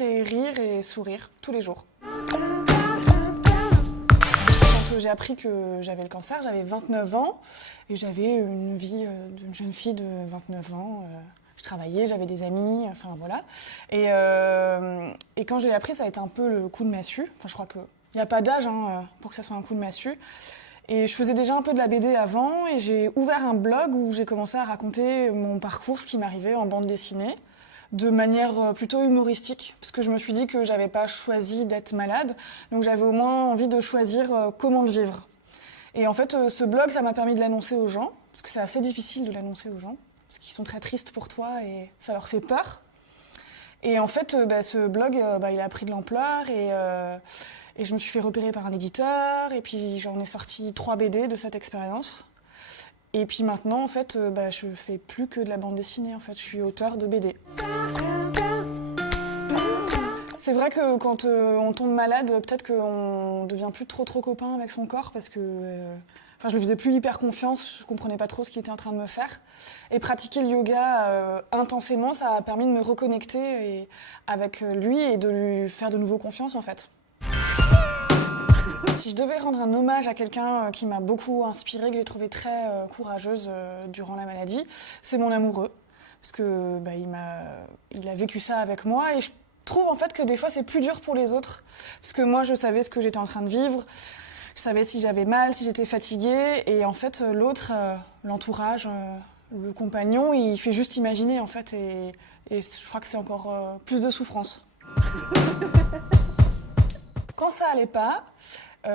c'est rire et sourire tous les jours. Quand j'ai appris que j'avais le cancer, j'avais 29 ans et j'avais une vie d'une jeune fille de 29 ans. Je travaillais, j'avais des amis, enfin voilà. Et quand j'ai appris, ça a été un peu le coup de massue. Enfin, je crois qu'il n'y a pas d'âge pour que ça soit un coup de massue. Et je faisais déjà un peu de la BD avant et j'ai ouvert un blog où j'ai commencé à raconter mon parcours, ce qui m'arrivait en bande dessinée, de manière plutôt humoristique, parce que je me suis dit que j'avais pas choisi d'être malade, donc j'avais au moins envie de choisir comment le vivre. Et en fait, ce blog, ça m'a permis de l'annoncer aux gens, parce que c'est assez difficile de l'annoncer aux gens, parce qu'ils sont très tristes pour toi et ça leur fait peur. Et en fait, ce blog, il a pris de l'ampleur et je me suis fait repérer par un éditeur et puis j'en ai sorti 3 BD de cette expérience. Et puis maintenant, en fait, je fais plus que de la bande dessinée. En fait, je suis auteure de BD. C'est vrai que quand on tombe malade, peut-être qu'on devient plus trop copain avec son corps parce que je lui faisais plus hyper confiance, je comprenais pas trop ce qu'il était en train de me faire. Et pratiquer le yoga intensément, ça a permis de me reconnecter avec lui et de lui faire de nouveau confiance en fait. Si je devais rendre un hommage à quelqu'un qui m'a beaucoup inspirée, que j'ai trouvé très courageuse durant la maladie, c'est mon amoureux. Parce que il a vécu ça avec moi et je trouve en fait que des fois c'est plus dur pour les autres. Parce que moi je savais ce que j'étais en train de vivre, je savais si j'avais mal, si j'étais fatiguée et en fait l'autre, l'entourage, le compagnon, il fait juste imaginer en fait et je crois que c'est encore plus de souffrance. Quand ça allait pas,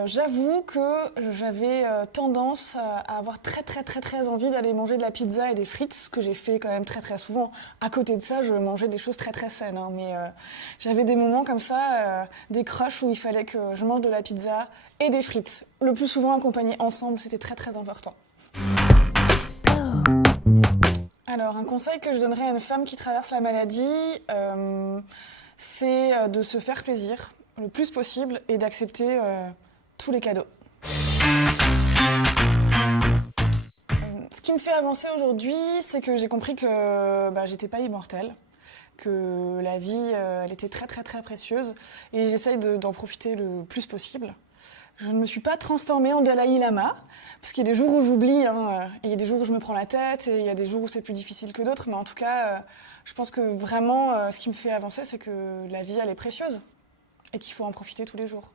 j'avoue que j'avais tendance à avoir très envie d'aller manger de la pizza et des frites, ce que j'ai fait quand même très souvent. À côté de ça, je mangeais des choses très saines, mais j'avais des moments comme ça, des crushs où il fallait que je mange de la pizza et des frites. Le plus souvent accompagnés ensemble, c'était très important. Alors, un conseil que je donnerais à une femme qui traverse la maladie, c'est de se faire plaisir le plus possible et d'accepter tous les cadeaux. Ce qui me fait avancer aujourd'hui, c'est que j'ai compris que j'étais pas immortelle, que la vie, elle était très précieuse et j'essaye d'en profiter le plus possible. Je ne me suis pas transformée en Dalai Lama, parce qu'il y a des jours où j'oublie, et il y a des jours où je me prends la tête, et il y a des jours où c'est plus difficile que d'autres, mais en tout cas, je pense que vraiment, ce qui me fait avancer, c'est que la vie, elle est précieuse, et qu'il faut en profiter tous les jours.